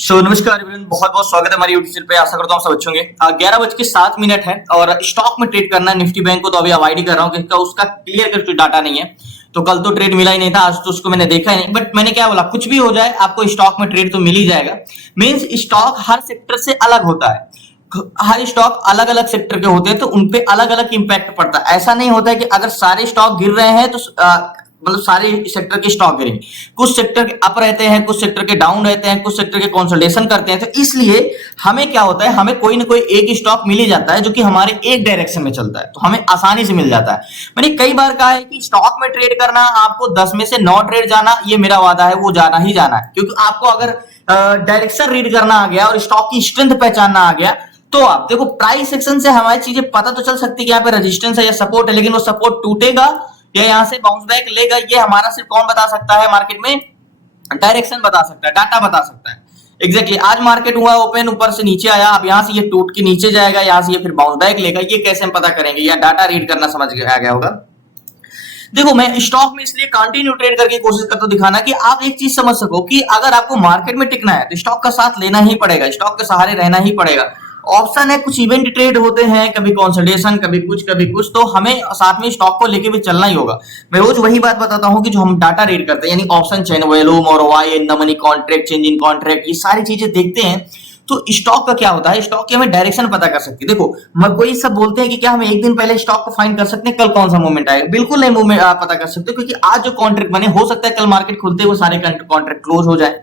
नमस्कार एवरीवन, बहुत बहुत स्वागत है हमारी यूट्यूब चैनल पे। आशा करता हूँ सब अच्छे होंगे। 11:07 है और स्टॉक में ट्रेड करना है। निफ्टी बैंक को तो अभी अवॉइड ही कर रहा हूँ क्योंकि उसका क्लियर करके डाटा नहीं है। तो कल तो ट्रेड मिला ही नहीं था, आज तो उसको मैंने देखा ही नहीं। बट मैंने क्या बोला, कुछ भी हो जाए आपको स्टॉक में ट्रेड तो मिल ही जाएगा। मीन्स स्टॉक हर सेक्टर से अलग होता है। हर स्टॉक अलग अलग सेक्टर के होते हैं तो उनपे अलग अलग इंपैक्ट पड़ता है। ऐसा नहीं होता है कि अगर सारे स्टॉक गिर रहे हैं तो मतलब सारे सेक्टर के स्टॉक गिरेंगे। कुछ सेक्टर के अप रहते हैं, कुछ सेक्टर के डाउन रहते हैं, कुछ सेक्टर के कंसोलिडेशन करते हैं। तो इसलिए हमें क्या होता है, हमें कोई ना कोई एक स्टॉक मिल ही जाता है जो कि हमारे एक डायरेक्शन में चलता है, तो हमें आसानी से मिल जाता है। मैंने कई बार कहा है कि स्टॉक में ट्रेड करना, आपको 10 में से 9 ट्रेड जाना, ये मेरा वादा है, वो जाना ही जाना है। क्योंकि आपको अगर डायरेक्शन रीड करना आ गया और स्टॉक की स्ट्रेंथ पहचानना आ गया, तो आप देखो प्राइस सेक्शन से हमारी चीजें पता तो चल सकती है कि यहाँ पे रेजिस्टेंस है या सपोर्ट है, लेकिन वो सपोर्ट टूटेगा या यहाँ से बाउंस बैक लेगा, ये हमारा सिर्फ कौन बता सकता है मार्केट में? डायरेक्शन बता सकता है, डाटा बता सकता है। एग्जैक्टली आज मार्केट हुआ ओपन, ऊपर से नीचे आया, अब यहाँ से ये टूट के नीचे जाएगा, यहाँ से ये फिर बाउंस बैक लेगा, ये कैसे हम पता करेंगे? या डाटा रीड करना समझ आ गया होगा। देखो मैं स्टॉक में इसलिए कंटिन्यू ट्रेड करके कोशिश करता हूं दिखाना कि आप एक चीज समझ सको कि अगर आपको मार्केट में टिकना है तो स्टॉक का साथ लेना ही पड़ेगा, स्टॉक के सहारे रहना ही पड़ेगा। ऑप्शन है, कुछ इवेंट ट्रेड होते हैं, कभी कंसोलिडेशन, कभी कुछ, तो हमें साथ में स्टॉक को लेके भी चलना ही होगा। मैं रोज वही बात बताता हूँ कि जो हम डाटा रीड करते हैं, यानी ऑप्शन चेन, वॉल्यूम और why in the money, contract, change in contract, ये सारी चीजें देखते हैं। तो स्टॉक का क्या होता है, स्टॉक की हमें डायरेक्शन पता कर सकती है। देखो कोई सब बोलते हैं कि क्या हम एक दिन पहले स्टॉक को फाइंड कर सकते हैं कल कौन सा मूवमेंट आएगा? बिल्कुल नहीं मूवमेंट पता कर सकते, क्योंकि आज जो कॉन्ट्रैक्ट बने, हो सकता है कल मार्केट खुलते हुए सारे कॉन्ट्रैक्ट क्लोज हो जाए,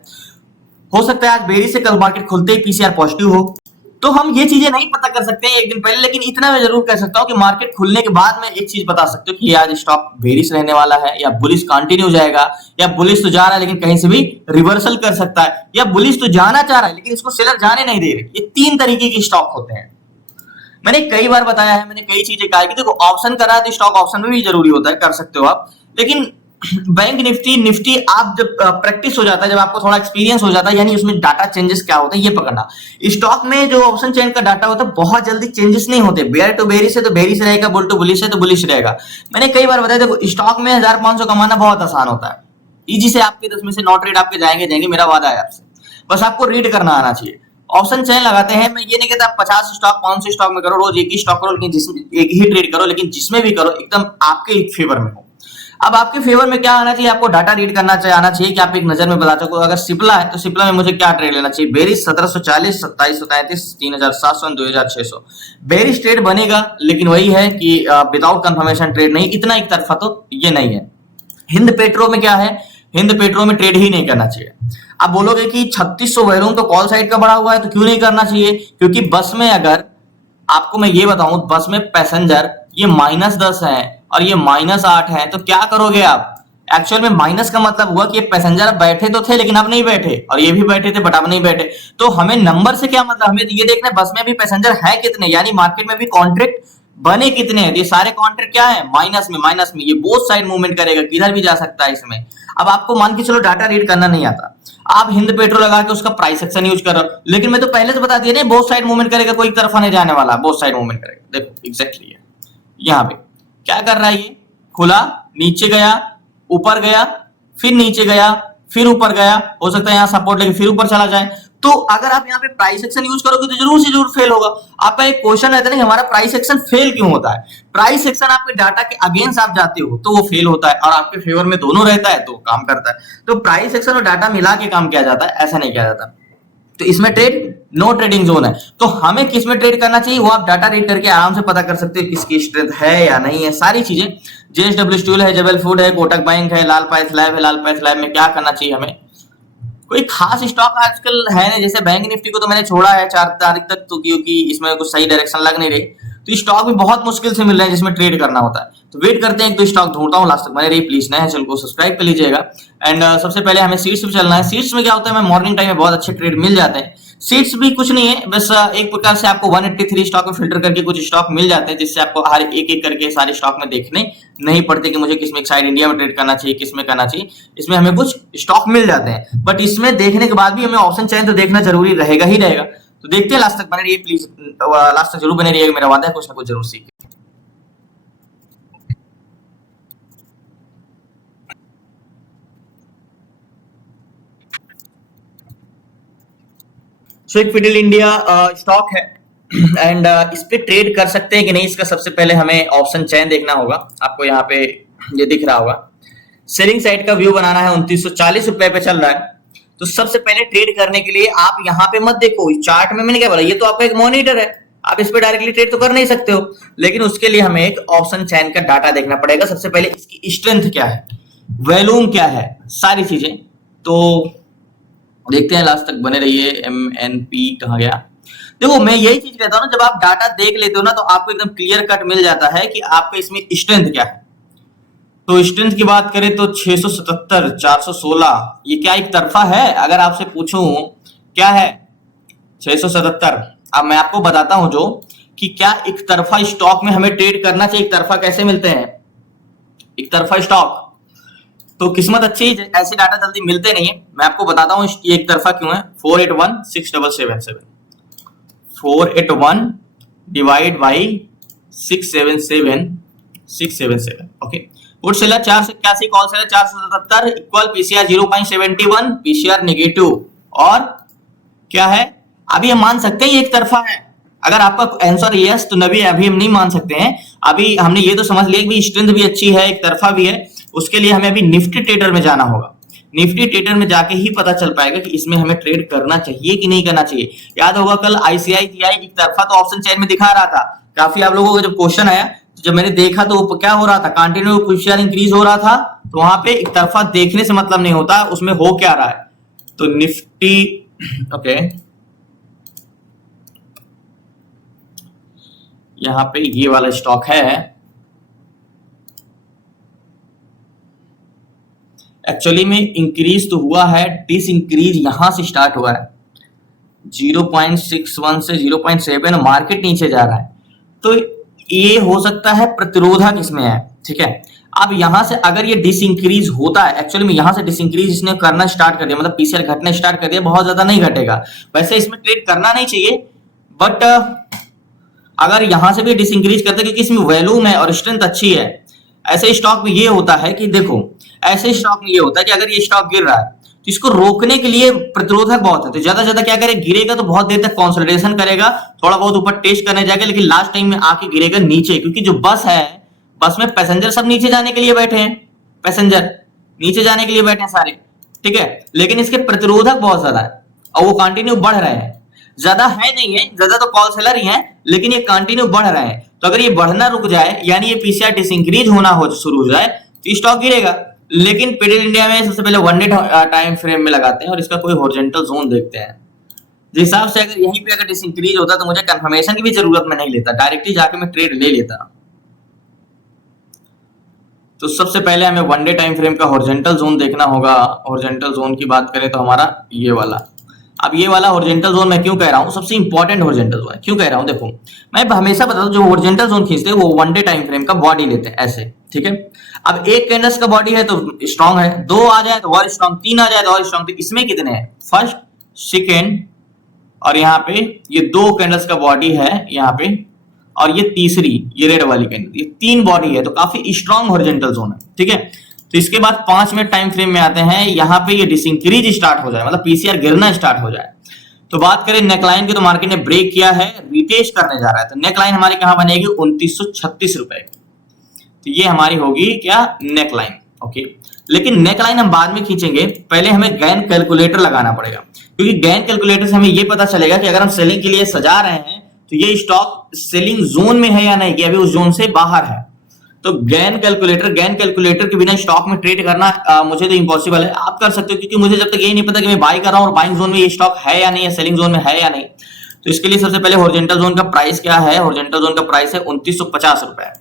हो सकता है आज बेरी से कल मार्केट खुलते ही पीसीआर पॉजिटिव हो। तो हम ये चीजें नहीं पता कर सकते हैं एक दिन पहले, लेकिन इतना मैं जरूर कह सकता हूं कि मार्केट खुलने के बाद मैं एक चीज बता सकता हूं कि आज स्टॉक बेरिश रहने वाला है, या बुलिश कंटिन्यू जाएगा, या बुलिश तो जा रहा है लेकिन कहीं से भी रिवर्सल कर सकता है, या बुलिश तो जाना चाह रहा है लेकिन इसको सेलर जाने नहीं दे रहे। ये 3 तरीके के स्टॉक होते हैं। मैंने कई बार बताया है, मैंने कई चीजें कहा है कि देखो ऑप्शन करा है तो स्टॉक ऑप्शन में भी जरूरी होता है, कर सकते हो आप। लेकिन बैंक निफ्टी निफ्टी आप जब प्रैक्टिस हो जाता है, जब आपको थोड़ा एक्सपीरियंस हो जाता है, यानी उसमें डाटा चेंजेस क्या होते हैं ये पकड़ना। स्टॉक में जो ऑप्शन चेन का डाटा होता है बहुत जल्दी चेंजेस नहीं होते। बेयर टू बेरिश है तो बेरिश रहेगा, बुल टू बुलिश है तो बुलिश रहेगा। मैंने कई बार बताया, देखो स्टॉक में 1500 कमाना बहुत आसान होता है। इजी से आपके 10 में से 9 ट्रेड आपके जाएंगे जाएंगे, मेरा वादा है आपसे। बस आपको रीड करना आना चाहिए। ऑप्शन चेन लगाते हैं, मैं ये नहीं कहता आप 50 स्टॉक 500 स्टॉक में करो, रोज एक ही स्टॉक करो, लेकिन जिसमें एक ही ट्रेड करो, लेकिन जिसमें भी करो एकदम आपके फेवर में हो। अब आपके फेवर में क्या आना चाहिए? आपको डाटा रीड करना चाहिए, आना चाहिए कि आप एक नजर में बता सको। अगर सिप्ला है तो सिप्ला में मुझे क्या ट्रेड लेना चाहिए? बेरिश 1740, 2733, 3700, 2600। बेरिश ट्रेड बनेगा, लेकिन वही है कि विदाउट कंफर्मेशन ट्रेड नहीं, इतना एक तरफा तो ये नहीं है। हिंद पेट्रो में क्या है? हिंद पेट्रो में ट्रेड ही नहीं करना चाहिए। आप बोलोगे कि 3600 वैल्यूम तो कॉल साइड का बढ़ा हुआ है, तो क्यों नहीं करना चाहिए? क्योंकि बस में, अगर आपको मैं ये बताऊं, बस में पैसेंजर ये -10 है और ये -8 है, तो क्या करोगे आप? एक्चुअल में माइनस का मतलब हुआ कि ये पैसेंजर बैठे तो थे लेकिन अब नहीं बैठे, और ये भी बैठे थे बट अब नहीं बैठे। तो हमें नंबर से क्या मतलब, हमें ये देखना है बस में भी पैसेंजर है कितने, यानी मार्केट में भी कॉन्ट्रैक्ट बने कितने हैं। ये सारे कॉन्ट्रैक्ट क्या है? माइनस में, माइनस में। ये बोथ साइड मूवमेंट करेगा, किधर भी जा सकता है इसमें। अब आपको मान के चलो डाटा रीड करना नहीं आता, आप हिंद पेट्रोल लगा के उसका प्राइस एक्शन यूज करो, लेकिन मैं तो पहले से बता दिया ना, बोथ साइड मूवमेंट करेगा, कोई तरफा नहीं जाने वाला, बोथ साइड मूवमेंट करेगा। देखो एग्जैक्टली है यहाँ पे क्या कर रहा है, ये खुला, नीचे गया, ऊपर गया, फिर नीचे गया, फिर ऊपर गया, हो सकता है यहाँ सपोर्ट लेके फिर ऊपर चला जाए। तो अगर आप यहाँ पे प्राइस एक्शन यूज करोगे तो जरूर से जरूर फेल होगा। आपका एक क्वेश्चन रहता है ना, हमारा प्राइस एक्शन फेल क्यों होता है? प्राइस एक्शन आपके डाटा के अगेंस्ट आप जाते हो तो वो फेल होता है, और आपके फेवर में दोनों रहता है तो काम करता है। तो प्राइस एक्शन और डाटा मिला के काम किया जाता है, ऐसा नहीं किया जाता। तो इसमें ट्रेड नो ट्रेडिंग जोन है। तो हमें किस में ट्रेड करना चाहिए वो आप डाटा रीड करके आराम से पता कर सकते हो, किसकी स्ट्रेंथ है या नहीं है, सारी चीजें। जेएसडब्ल्यू स्टील है, जबल फूड है, कोटक बैंक है, लाल पाइस लैब है। लाल पाइस लैब में क्या करना चाहिए हमें? कोई खास स्टॉक आजकल है नहीं। जैसे बैंक निफ्टी को तो मैंने छोड़ा है 4 तारीख तक, तो क्योंकि इसमें कुछ सही डायरेक्शन लग नहीं रही। तो स्टॉक भी बहुत मुश्किल से मिल रहे हैं जिसमें ट्रेड करना होता है। तो वेट करते हैं, एक तो स्टॉक ढूंढता हूँ लास्ट तक बने रही। प्लीज नए चैनल को सब्सक्राइब कर लीजिएगा। एंड सबसे पहले हमें सीट्स पे चलना है। सीट्स में क्या होता है, हमें मॉर्निंग टाइम में बहुत अच्छे ट्रेड मिल जाते हैं। सीट्स भी कुछ नहीं है, बस एक प्रकार से आपको 183 स्टॉक में फिल्टर करके कुछ स्टॉक मिल जाते हैं, जिससे आपको हर एक एक करके सारे स्टॉक में देखने नहीं पड़ते कि मुझे किसमें साइड इंडिया में ट्रेड करना चाहिए, किसमें करना चाहिए। इसमें हमें कुछ स्टॉक मिल जाते हैं, बट इसमें देखने के बाद भी हमें ऑप्शन चेन तो देखना जरूरी रहेगा ही रहेगा। तो देखते हैं, लास्ट तक बने रहिए प्लीज, लास्ट तक जरूर बने रहिएगा, मेरा वादा है कुछ ना कुछ जरूर सीखिए। सो एक फिडेल इंडिया स्टॉक है एंड इस पे ट्रेड कर सकते हैं कि नहीं, इसका सबसे पहले हमें ऑप्शन चेन देखना होगा। आपको यहाँ पे ये दिख रहा होगा, सेलिंग साइड का व्यू बनाना है, 2940 रुपए पे चल रहा है। तो सबसे पहले ट्रेड करने के लिए आप यहाँ पे मत देखो, चार्ट में मैंने क्या बोला, ये तो आपका एक मॉनिटर है, आप इस पे डायरेक्टली ट्रेड तो कर नहीं सकते हो, लेकिन उसके लिए हमें एक ऑप्शन चेन का डाटा देखना पड़ेगा। सबसे पहले इसकी स्ट्रेंथ क्या है, वॉल्यूम क्या है, सारी चीजें तो देखते हैं। लास्ट तक बने रहिए। MNP कहाँ गया? देखो मैं यही चीज कहता हूँ ना, जब आप डाटा देख लेते हो ना तो आपको एकदम क्लियर कट मिल जाता है कि आपका इसमें स्ट्रेंथ क्या है। तो स्ट्रेंथ की बात करें तो 677, 416, ये क्या एक तरफा है? अगर आपसे पूछूं क्या है 677, अब मैं आपको बताता हूं जो कि क्या एक तरफा स्टॉक में हमें ट्रेड करना चाहिए। एक तरफा कैसे मिलते हैं एक तरफा स्टॉक? तो किस्मत अच्छी, ऐसे डाटा जल्दी मिलते नहीं है। मैं आपको बताता हूँ ये एक तरफा क्यों है। 481 481 divide by 677 okay. Put seller 481, call seller 477 equal PCR 0.71, PCR negative. और क्या है, अभी हम मान सकते हैं ये एक तरफा है। अगर आपका आंसर यस तो नबी अभी हम नहीं मान सकते हैं। अभी हमने ये तो समझ लिया कि स्ट्रेंथ भी अच्छी है, एक तरफा भी है। उसके लिए हमें अभी निफ्टी ट्रेडर में जाना होगा। निफ्टी ट्रेडर में जाके ही पता चल पाएगा कि इसमें हमें ट्रेड करना चाहिए कि नहीं करना चाहिए। याद होगा कल ICICI एक तरफा तो ऑप्शन चेन में दिखा रहा था। काफी आप लोगों को जब क्वेश्चन आया, जब मैंने देखा तो क्या हो रहा था, कंटिन्यू पीसीआर इंक्रीज हो रहा था। तो वहां पे एक तरफा देखने से मतलब नहीं होता, उसमें हो क्या रहा है। तो निफ्टी ओके, यहां पे ये वाला स्टॉक है। एक्चुअली में इंक्रीज तो हुआ है, डिस इंक्रीज यहां से स्टार्ट हुआ है 0.61 से 0.7, मार्केट नीचे जा रहा है। तो ये हो सकता है प्रतिरोधक इसमें है, ठीक है। अब यहां से अगर ये डिस इंक्रीज होता है, एक्चुअली में यहां से डिस इंक्रीज इसने करना स्टार्ट कर दिया, मतलब पीसीआर घटना स्टार्ट कर दिया, बहुत ज्यादा नहीं घटेगा। वैसे इसमें ट्रेड करना नहीं चाहिए, बट अगर यहां से भी डिस इंक्रीज करते, क्योंकि इसमें वॉल्यूम है और स्ट्रेंथ अच्छी है। ऐसे स्टॉक में ये होता है कि देखो, ऐसे स्टॉक में ये होता है कि अगर ये स्टॉक गिर रहा है तो इसको रोकने के लिए प्रतिरोधक बहुत है। तो ज्यादा ज्यादा क्या करे, गिरेगा तो बहुत देर तक कंसोलिडेशन करेगा, थोड़ा बहुत ऊपर टेस्ट करने जाएगा, लेकिन लास्ट टाइम में आके गिरेगा नीचे। क्योंकि जो बस है, बस में पैसेंजर सब नीचे जाने के लिए बैठे हैं, पैसेंजर नीचे जाने के लिए बैठे हैं सारे, ठीक है। लेकिन इसके प्रतिरोधक बहुत ज्यादा है और वो कंटिन्यू बढ़ रहे हैं। ज्यादा है नहीं है, ज्यादा तो कॉल सेलर ही है, लेकिन ये कंटिन्यू बढ़ रहे हैं। तो अगर ये बढ़ना रुक जाए, यानी ये पीसीआर डिसइंक्रीज होना हो शुरू हो जाए, तो स्टॉक गिरेगा। लेकिन फिडेल इंडिया में सबसे पहले 1 डे टाइम फ्रेम में लगाते हैं और इसका कोई हॉरिजॉन्टल जोन देखते हैं। जिस हिसाब से अगर यहीं पे अगर डिसइंक्रीज होता तो मुझे कंफर्मेशन की भी जरूरत में नहीं लेता, डायरेक्टली जाके मैं ट्रेड ले लेता। तो सबसे पहले हमें 1 डे टाइम फ्रेम का हॉरिजॉन्टल जोन देखना होगा। हॉरिजॉन्टल जोन की बात करें तो हमारा ये वाला, अब ये वाला हॉरिजॉन्टल जोन मैं क्यों कह रहा हूँ, सबसे इंपॉर्टेंट हॉरिजॉन्टल जोन है। क्यों कह रहा हूँ, देखो मैं हमेशा बताता हूँ, जो हॉरिजॉन्टल जोन खींचते हैं वो 1 डे टाइम फ्रेम का बॉडी लेते हैं ऐसे, ठीक है। अब एक कैंडल्स का बॉडी है तो स्ट्रॉन्ग है, 2 आ जाए तो और स्ट्रॉन्ग, 3 आ जाए तो और स्ट्रॉन्ग। तो इसमें कितने हैं, फर्स्ट, सेकेंड और यहाँ पे ये 2 कैंडल्स का बॉडी है यहाँ पे, और ये तीसरी ये रेड वाली कैंडल, ये 3 बॉडी है, तो काफी स्ट्रॉन्ग हॉरिजॉन्टल जोन है, ठीक है। तो इसके बाद 5 मिनट टाइम फ्रेम में आते हैं, यहाँ पे ये डिसइंक्रीज स्टार्ट हो जाए, मतलब पीसीआर गिरना स्टार्ट हो जाए। तो बात करें नेकलाइन की, तो मार्केट ने ब्रेक किया है, रिटेस्ट करने जा रहा है। तो नेकलाइन हमारी कहां बनेगी, 2936 रुपए। तो ये हमारी होगी क्या, नेकलाइन, ओके। लेकिन नेकलाइन हम बाद में खींचेंगे, पहले हमें गैन कैलकुलेटर लगाना पड़ेगा, क्योंकि गैन कैलकुलेटर से हमें ये पता चलेगा कि अगर हम सेलिंग के लिए सजा रहे हैं तो ये स्टॉक सेलिंग जोन में है या नहीं, कि अभी उस जोन से बाहर है। तो गैन कैलकुलेटर के बिना स्टॉक में ट्रेड करना मुझे तो इम्पॉसिबल है। आप कर सकते हो, क्योंकि मुझे जब तक ये नहीं पता कि मैं बाई कर रहा हूँ और बाइंग जोन में ये स्टॉक है या नहीं, या सेलिंग जोन में है या नहीं। तो इसके लिए सबसे पहले हॉरिजॉन्टल जोन का प्राइस क्या है, हॉरिजॉन्टल जोन का प्राइस है 2950 रुपए,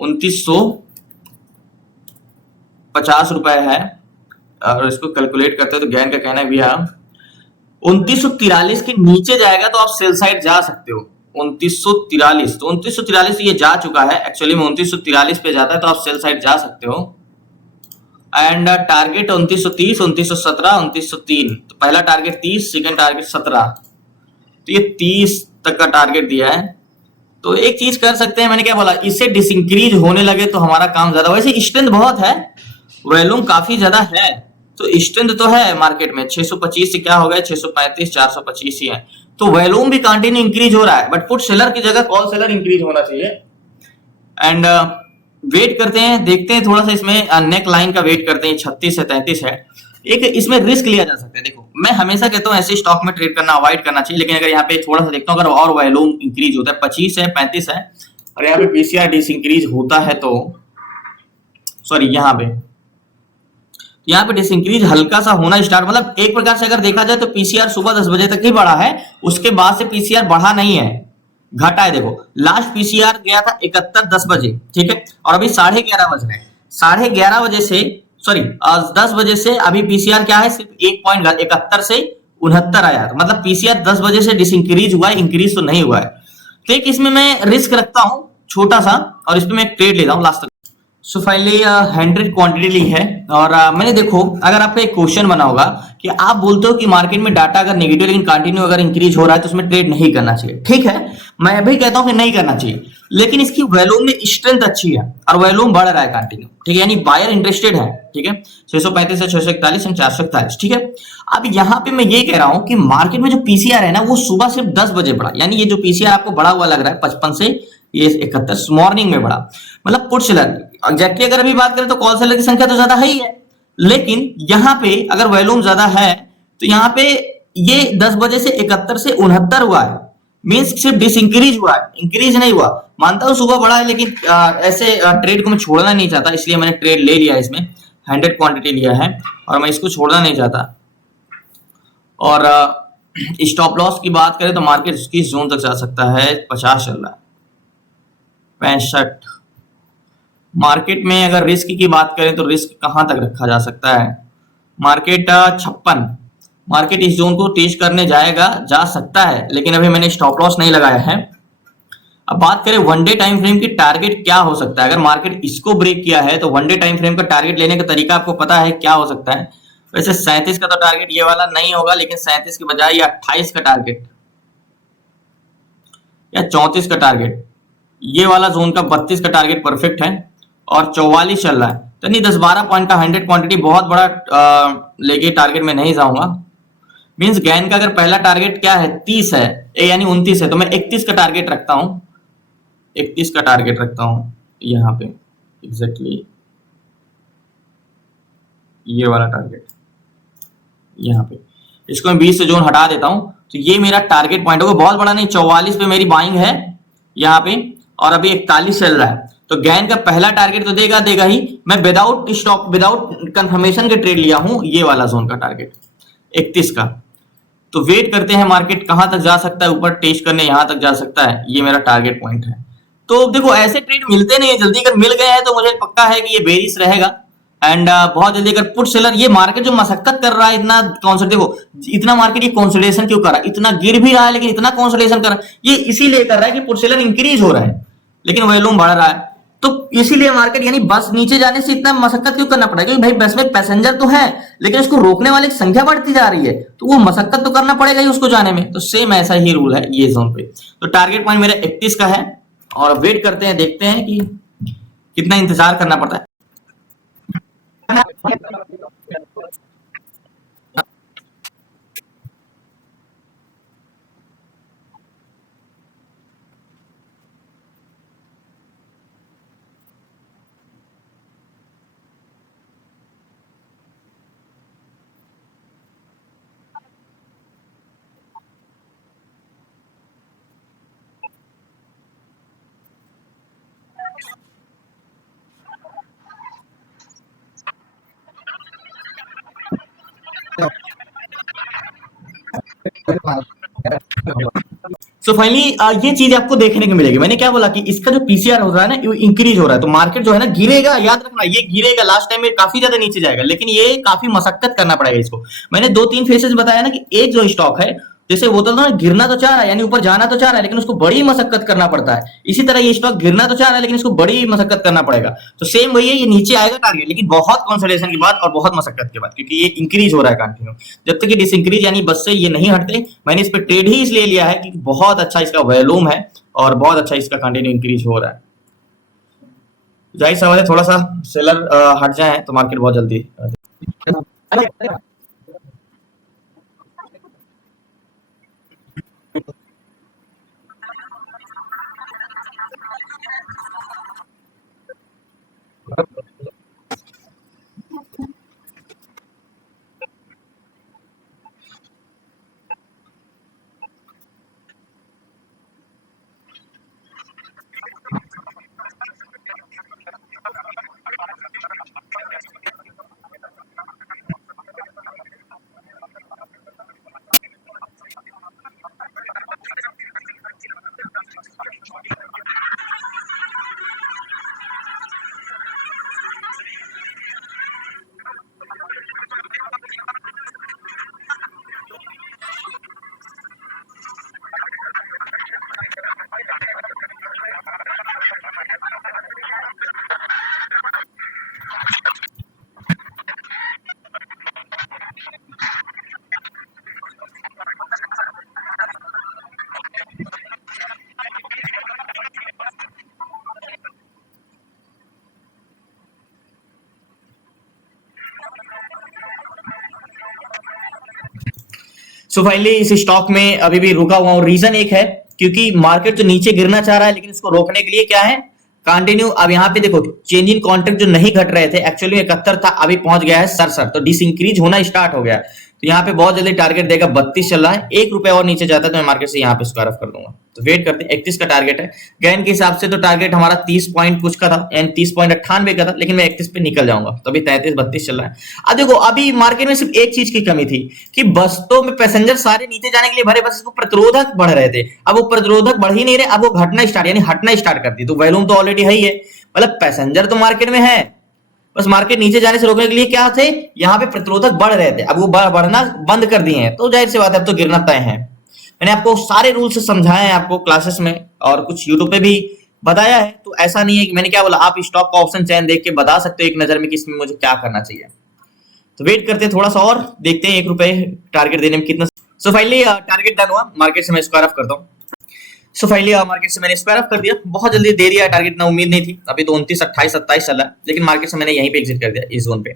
2950 रुपए है। और इसको कैलकुलेट करते हैं तो गैन का कहना भी है 2943 के नीचे जाएगा तो आप सेल साइड जा सकते हो। 2943, तो 2943 ये जा चुका है, एक्चुअली में 2943 पे जाता है तो आप सेल साइड जा सकते हो। And target 2930, 2917, 2903। तो पहला टारगेट 30, सेकंड टारगेट 17, तो ये 30 तक का टारगेट दिया है। तो एक चीज कर सकते हैं, मैंने क्या बोला, इससे डिसइंक्रीज होने लगे तो हमारा काम ज्यादा। वैसे स्ट्रेंथ बहुत है, वॉल्यूम काफी ज्यादा है, तो स्ट्रेंथ तो है मार्केट में 625 से क्या हो गया 635 425 ही है। तो वॉल्यूम भी कंटिन्यू इंक्रीज हो रहा है, बट पुट सेलर की जगह कॉल सेलर इंक्रीज होना चाहिए। एंड वेट करते हैं, देखते हैं थोड़ा सा इसमें नेक लाइन का वेट करते हैं, 36 से 33 है। एक इसमें रिस्क लिया जा सकता है। देखो मैं हमेशा कहता हूँ ऐसे स्टॉक में ट्रेड करना अवॉइड करना चाहिए, लेकिन अगर यहाँ पे थोड़ा सा देखता हूँ अगर और वॉल्यूम इंक्रीज होता है 25 है 35 है और यहाँ पे पीसीआर डिसइंक्रीज होता है तो सॉरी यहाँ पे डिसइंक्रीज हल्का सा होना स्टार्ट, मतलब एक प्रकार से अगर देखा जाए तो पीसीआर सुबह 10 बजे तक ही बढ़ा है, उसके बाद से पीसीआर बढ़ा नहीं है, घटा है। देखो लास्ट पीसीआर गया था 71 10 बजे, ठीक है, और अभी 11:30 बज रहे हैं, 11:30 बजे से सॉरी 10 बजे से अभी पीसीआर क्या है सिर्फ 1.71 से 69 आया, तो मतलब पीसीआर 10 बजे से डिसइंक्रीज हुआ है, इंक्रीज तो नहीं हुआ है। तो एक इसमें मैं रिस्क रखता हूं छोटा सा और इसमें मैं एक ट्रेड लेता हूं लास्ट तक। सो फाइनली 100 क्वांटिटी ली है और मैंने देखो अगर आपका एक क्वेश्चन बना होगा कि आप बोलते हो कि मार्केट में डाटा अगर नेगेटिव लेकिन कंटिन्यू अगर इंक्रीज हो रहा है तो उसमें ट्रेड नहीं करना चाहिए, ठीक है, मैं भी कहता हूं कि नहीं करना चाहिए, लेकिन इसकी वॉल्यूम में स्ट्रेंथ अच्छी है और वॉल्यूम बढ़ रहा है कंटिन्यू, ठीक है, यानी बायर इंटरेस्टेड है, ठीक है, 635 से 641 एंड 441, ठीक है। अब यहाँ पे मैं ये कह रहा हूं कि मार्केट में जो पीसीआर है ना वो सुबह सिर्फ 10 बजे बढ़ा, यानी ये जो पीसीआर आपको बढ़ा हुआ लग रहा है 55 से ये 71 मॉर्निंग में बढ़ा, मतलब पुट सेलर एग्जैक्टली अगर अभी बात करें तो कॉल सेलर की संख्या तो ज्यादा है ही है, लेकिन यहाँ पे अगर वॉल्यूम ज्यादा है तो यहाँ पे ये 10 बजे से 71 से 69 हुआ है, मींस सिर्फ डिसइंक्रीज हुआ है, इंक्रीज नहीं हुआ। मानता हूं सुबह बढ़ा है लेकिन ऐसे ट्रेड को मैं छोड़ना नहीं चाहता, इसलिए मैंने ट्रेड ले लिया, इसमें 100 क्वांटिटी लिया है और मैं इसको छोड़ना नहीं चाहता। और स्टॉप लॉस की बात करें तो मार्केट इसकी जोन तक जा सकता है, 50 चल रहा है, 65। मार्केट में अगर रिस्क की बात करें तो रिस्क कहां तक रखा जा सकता है, मार्केट 56, मार्केट इस जोन को टेस्ट करने जा सकता है, लेकिन अभी मैंने स्टॉप लॉस नहीं लगाया है। अब बात करें वन डे टाइम फ्रेम की टारगेट क्या हो सकता है, अगर मार्केट इसको ब्रेक किया है तो वन डे टाइम फ्रेम का टारगेट लेने का तरीका आपको पता है क्या हो सकता है। वैसे 37 का तो टारगेट ये वाला नहीं होगा, लेकिन 37 के बजाय ये 28 का टारगेट या 34 का टारगेट, ये वाला जोन का 32 का टारगेट परफेक्ट है और 44 चल रहा है, तो नहीं 10-12 पॉइंट का 100 क्वांटिटी बहुत बड़ा लेके टारगेट में नहीं जाऊंगा। मींस गैन का अगर पहला टारगेट क्या है 30 है यानी 29 है, तो मैं 31 का टारगेट रखता हूं, 31 का टारगेट रखता हूं यहाँ पे एग्जैक्टली ये वाला टारगेट, यहाँ पे इसको मैं 20 से जोन हटा देता हूं, तो ये मेरा टारगेट पॉइंट होगा, बहुत बड़ा नहीं, 44 पे मेरी बाइंग है यहाँ पे और अभी 41 चल रहा है, तो गैन का पहला टारगेट तो देगा ही। मैं विदाउट स्टॉप विदाउट कंफर्मेशन के ट्रेड लिया हूं ये वाला जोन का टारगेट 31 का। तो वेट करते हैं मार्केट कहां तक जा सकता है, ऊपर टेस्ट करने यहां तक जा सकता है, ये मेरा टारगेट पॉइंट है। तो देखो ऐसे ट्रेड मिलते नहीं है जल्दी, अगर मिल गए हैं तो मुझे पक्का है कि ये बेरिश रहेगा एंड बहुत जल्दी। अगर पुट सेलर ये मार्केट जो मशक्कत कर रहा है इतना देखो इतना मार्केट ये कंसोलिडेशन क्यों कर रहा है, इतना गिर भी रहा है लेकिन इतना कंसोलिडेशन कर रहा है, ये इसीलिए कर रहा है कि पुट सेलर इंक्रीज हो रहा है लेकिन वॉल्यूम बढ़ रहा है, तो इसीलिए मार्केट यानी बस नीचे जाने से इतना मशक्कत क्यों करना पड़ेगा, क्योंकि भाई बस में पैसेंजर तो है लेकिन उसको रोकने वाले की संख्या बढ़ती जा रही है, तो वो मशक्कत तो करना पड़ेगा ही उसको जाने में। तो सेम ऐसा ही रूल है ये जोन पे। तो टारगेट पॉइंट मेरा 31 का है और वेट करते हैं, देखते हैं कि कितना इंतजार करना पड़ता है। सो फाइनली ये चीज आपको देखने को मिलेगी, मैंने क्या बोला कि इसका जो पीसीआर हो रहा है ना इंक्रीज हो रहा है, तो मार्केट जो है ना गिरेगा, याद रखना ये गिरेगा, लास्ट टाइम में काफी ज्यादा नीचे जाएगा, लेकिन ये काफी मशक्कत करना पड़ेगा इसको। मैंने 2-3 फेसेस बताया ना कि एक जो स्टॉक है जैसे बोलता था ना गिरना तो चाह रहा है यानी ऊपर जाना तो चाह रहा है लेकिन उसको बड़ी मशक्कत करना पड़ता है, इसी तरह ये स्टॉक गिरना तो चाह रहा है लेकिन इसको बड़ी मशक्कत करना पड़ेगा। तो सेम वही है, ये नीचे आएगा टारगेट लेकिन बहुत कंसोलिडेशन के बाद और बहुत मशक्कत के बाद, क्योंकि ये इंक्रीज हो रहा है कंटिन्यू, जब तक ये डिसइंक्रीज यानी बस से ये नहीं हटते। मैंने इस पर ट्रेड ही इसलिए लिया है कि बहुत अच्छा इसका वॉल्यूम है और बहुत अच्छा इसका कंटिन्यू इंक्रीज हो रहा है। जाहिर सवाल है थोड़ा सा सेलर हट जाए तो मार्केट बहुत जल्दी सो फाइनली इस स्टॉक में अभी भी रुका हुआ हूं। रीजन एक है, क्योंकि मार्केट तो नीचे गिरना चाह रहा है, लेकिन इसको रोकने के लिए क्या है, कंटिन्यू। अब यहाँ पे देखो चेंज इन कॉन्ट्रैक्ट जो नहीं घट रहे थे, एक्चुअली 71 था, अभी पहुंच गया है 67, तो डिसइंक्रीज होना स्टार्ट हो गया। तो यहाँ पे बहुत जल्दी टारगेट देगा, 32 चल रहा है, 1 रुपया और नीचे जाता है तो मैं मार्केट से यहाँ पे स्क्वायर ऑफ कर दूंगा। तो वेट करते हैं, 31 का टारगेट है। गैन के हिसाब से तो टारगेट हमारा 30 पॉइंट कुछ का था, एंड 30.98 का था, लेकिन मैं 31 पे निकल जाऊंगा। तो अभी 33-32 चल रहा है। अब देखो अभी मार्केट में सिर्फ एक चीज की कमी थी कि बसों में पैसेंजर सारे नीचे जाने के लिए भरे, बस इसको प्रतिरोधक बढ़ रहे थे। अब वो प्रतिरोधक बढ़ ही नहीं रहे, अब वो घटना स्टार्ट यानी हटना स्टार्ट कर दी। तो वॉल्यूम तो ऑलरेडी है ही है, मतलब पैसेंजर तो मार्केट में है, बस मार्केट नीचे जाने से रोकने के लिए क्या थे, यहाँ पे प्रतिरोधक बढ़ रहे थे, अब वो बढ़ना बंद कर दिए हैं। तो जाहिर सी बात है अब तो गिरना तय है। मैंने आपको सारे रूल्स समझाए हैं आपको क्लासेस में, और कुछ यूट्यूब पे भी बताया है। तो ऐसा नहीं है कि मैंने क्या बोला, आप स्टॉक का ऑप्शन चैन देख के बता सकते हो एक नजर में कि इसमें मुझे क्या करना चाहिए। तो वेट करते हैं थोड़ा सा और, देखते हैं 1 रुपए टारगेट देने में कितना। सो फाइनली टारगेट डन हुआ, मार्केट से मैं स्क्वायर ऑफ करता हूँ। सो फाइनली मार्केट से मैंने स्क्वायर ऑफ कर दिया, बहुत जल्दी दे दिया, टारगेट ना उम्मीद नहीं थी। अभी तो 29, 28, 27 चल रहा है, लेकिन मार्केट से मैंने यहीं पे एग्जिट कर दिया इस जोन पे।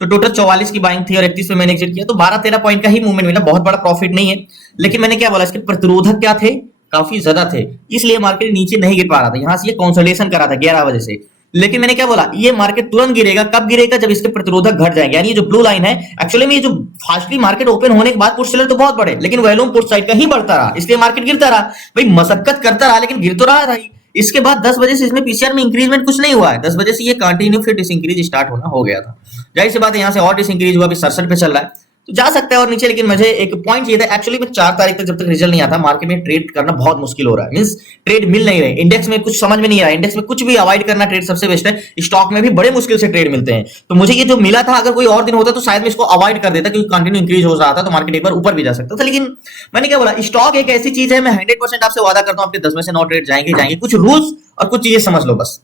तो टोटल 44 की बाइंग थी और 31 पे मैंने एग्जिट किया, तो 12-13 पॉइंट का ही मूवमेंट मिला, बहुत बड़ा प्रॉफिट नहीं है। लेकिन मैंने क्या बोला, इसके प्रतिरोधक क्या थे, काफी ज्यादा थे, इसलिए मार्केट नीचे नहीं गिर पा रहा था। यहाँ से ये कंसोलिडेशन कर रहा था 11 बजे से, लेकिन मैंने क्या बोला, ये मार्केट तुरंत गिरेगा। कब गिरेगा, जब इसके प्रतिरोधक घट जाएंगे, यानी ये जो ब्लू लाइन है, एक्चुअली में ये जो फास्टली मार्केट ओपन होने के बाद पुट सेलर तो बहुत बड़े, लेकिन वॉल्यूम पुट साइड का ही बढ़ता रहा, इसलिए मार्केट गिरता रहा। भाई मशक्कत करता रहा, लेकिन गिर तो रहा था। इसके बाद 10 बजे से इसमें पीसीआर में इंक्रीजमेंट कुछ नहीं हुआ है, 10 बजे से ये कंटिन्यू फिर डिसइंक्रीज स्टार्ट होना हो गया था। जाहिर सी बात है यहाँ से और डिसइंक्रीज हुआ, अभी 67 पे चल रहा है, तो जा सकता है और नीचे। लेकिन मुझे एक पॉइंट ये था, एक्चुअली में 4 तारीख तक जब तक रिजल्ट नहीं आता, मार्केट में ट्रेड करना बहुत मुश्किल हो रहा है। मींस ट्रेड मिल नहीं रहे, इंडेक्स में कुछ समझ में नहीं आ रहा, इंडेक्स में कुछ भी अवॉइड करना ट्रेड सबसे बेस्ट है। स्टॉक में भी बड़े मुश्किल से ट्रेड मिलते हैं। तो मुझे ये जो मिला था, अगर कोई और दिन होता तो शायद मैं इसको अवॉइड कर देता, क्योंकि कंटिन्यू इंक्रीज हो रहा था, तो मार्केट एक बार ऊपर भी जा सकता था। लेकिन मैंने क्या बोला, स्टॉक एक ऐसी चीज है, मैं 100% आपसे वादा करता हूँ, आपके 10 में से 9 ट्रेड जाएंगे। कुछ रूल्स और कुछ चीजें समझ लो बस।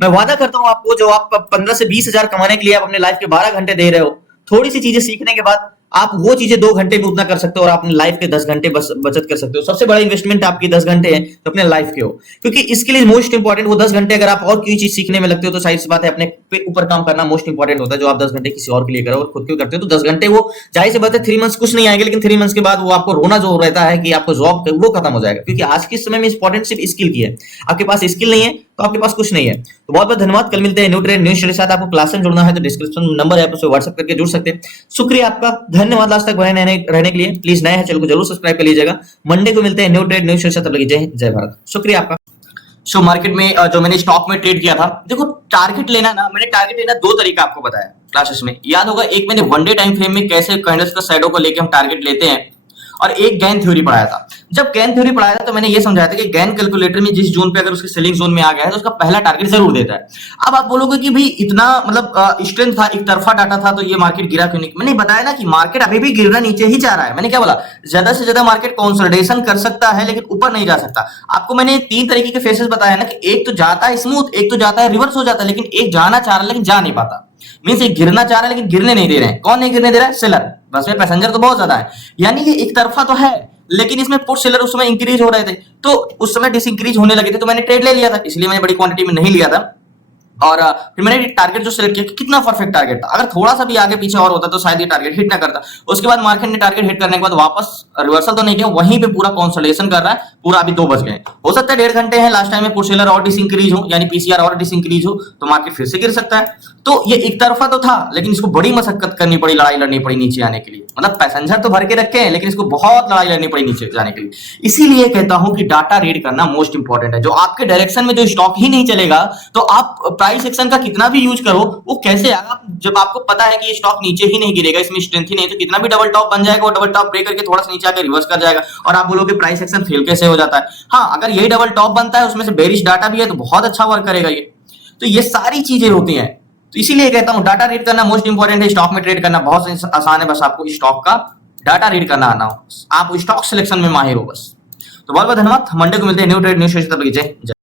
मैं वादा करता हूँ आपको, जो आप 15 से 20 हजार कमाने के लिए आप अपने लाइफ के 12 घंटे दे रहे हो, थोड़ी सी चीजें सीखने के बाद आप वो चीजें 2 घंटे में उतना कर सकते हो, और अपने लाइफ के 10 घंटे बचत कर सकते हो। सबसे बड़ा इन्वेस्टमेंट आपकी 10 घंटे है, तो अपने लाइफ के हो, क्योंकि इसके लिए मोस्ट इंपॉर्टेंट वो 10 घंटे अगर आप और कोई चीज सीखने में लगते हो, तो साइड से बात है, अपने पे ऊपर काम करना मोस्ट इंपॉर्टेंट होता है। जो आप 10 घंटे किसी और के लिए करो और खुद के करते हो, तो 10 घंटे वो जाहिर सी बात है 3 मंथ्स कुछ नहीं आएंगे, लेकिन 3 मंथ्स के बाद वो आपको रोना जो रहता है कि आपको जॉब वो खत्म हो जाएगा। क्योंकि आज के समय में इंपॉर्टेंट सिर्फ स्किल की है, आपके पास स्किल नहीं है तो आपके पास कुछ नहीं है। तो बहुत बहुत धन्यवाद, कल मिलते हैं न्यू ट्रेड न्यू स्टडी के साथ। आपको क्लास में जुड़ना है तो डिस्क्रिप्शन में नंबर है, आप उसे व्हाट्सएप करके जुड़ सकते हैं। शुक्रिया आपका, धन्यवाद लास्ट तक बने रहने के लिए। प्लीज नए हैं चैनल को जरूर सब्सक्राइब कर लीजिएगा। मंडे को मिलते हैं न्यू ट्रेड न्यू स्टडी के साथ। तब तक जय हिंद, जय भारत, शुक्रिया आपका। सो मार्केट में जो मैंने स्टॉक में ट्रेड किया था, देखो टारगेट लेना ना, मैंने टारगेट लेना 2 तरीका आपको बताया क्लासेस में, याद होगा। एक मैंने वन डे टाइम फ्रेम में कैसे कैंडल्स का शैडो को लेके हम टारगेट लेते हैं, और एक गैन थ्योरी पढ़ाया था। जब गैन थ्योरी पढ़ाया था तो मैंने ये समझाया था कि गैन कैलकुलेटर में जिस जोन पे अगर उसके सेलिंग जोन में आ गया है तो उसका पहला टारगेट जरूर देता है। अब आप बोलोगे कि भाई इतना मतलब स्ट्रेंथ था, एक तरफा डाटा था, तो ये मार्केट गिरा क्यों नहीं। मैंने बताया ना कि मार्केट अभी भी गिरना नीचे ही जा रहा है। मैंने क्या बोला, ज्यादा से ज्यादा मार्केट कंसोलिडेशन कर सकता है, लेकिन ऊपर नहीं जा सकता। आपको मैंने 3 तरीके के फेसेस बताया ना, कि एक तो जाता है स्मूथ, एक तो जाता है रिवर्स हो जाता है, लेकिन एक जाना चाह रहा है लेकिन जा नहीं पाता। मींस एक गिरना चाह रहा है लेकिन गिरने नहीं दे रहे हैं। कौन नहीं गिरने दे रहा है, सेलर। बस में पैसेंजर तो बहुत ज्यादा है, यानी कि एक तरफा तो है, लेकिन इसमें पुट सेलर उस समय इंक्रीज हो रहे थे, तो उस समय डिसइंक्रीज होने लगे थे, तो मैंने ट्रेड ले लिया था। इसलिए मैंने बड़ी क्वांटिटी में नहीं लिया था, और फिर मैंने टारगेट जो सिलेक्ट किया कि कितना परफेक्ट टारगेट था, अगर थोड़ा सा भी आगे पीछे और होता तो शायद ये टारगेट हिट ना करता। उसके बाद मार्केट ने टारगेट हिट करने के बाद वापस रिवर्सल तो नहीं किया, वहीं पे पूरा कंसोलिडेशन कर रहा है, पूरा अभी 2 बज गए, हो सकता है 1.5 घंटे हैं लास्ट टाइम में पुट और डिसइंक्रीज हो, यानी पीसीआर और डिसइंक्रीज हो तो मार्केट फिर से गिर सकता है। तो ये एक तरफा तो था, लेकिन इसको बड़ी मशक्कत करनी पड़ी, लड़ाई लड़नी पड़ी नीचे आने के लिए, मतलब पैसेंजर तो भर के रखे हैं लेकिन इसको बहुत लड़ाई लड़नी पड़ी नीचे जाने के लिए। इसीलिए कहता हूं कि डाटा रीड करना मोस्ट इंपॉर्टेंट है। जो आपके डायरेक्शन में जो स्टॉक ही नहीं चलेगा तो आप प्राइस एक्शन का कितना भी यूज करो वो कैसे आएगा, जब आपको पता है कि ये स्टॉक नीचे ही नहीं गिरेगा, इसमें स्ट्रेंथ ही नहीं, तो कितना भी डबल टॉप बन जाएगा वो डबल टॉप ब्रेक करके थोड़ा सा नीचे आकर रिवर्स कर जाएगा और आप बोलोगे प्राइस एक्शन फेल कैसे हो जाता है। हाँ, अगर यही डबल टॉप बनता है उसमें से बेरिश डाटा भी है तो बहुत अच्छा वर्क करेगा ये। तो ये सारी चीजें होती हैं, तो इसीलिए कहता हूं डाटा रीड करना मोस्ट इंपॉर्टेंट है। स्टॉक में ट्रेड करना बहुत आसान है, बस आपको स्टॉक का डाटा रीड करना आना हो, आप स्टॉक सिलेक्शन में माहिर हो बस। तो बहुत बहुत धन्यवाद, मंडे को मिलते हैं न्यू ट्रेड न्यू सेशन, तब तक जय।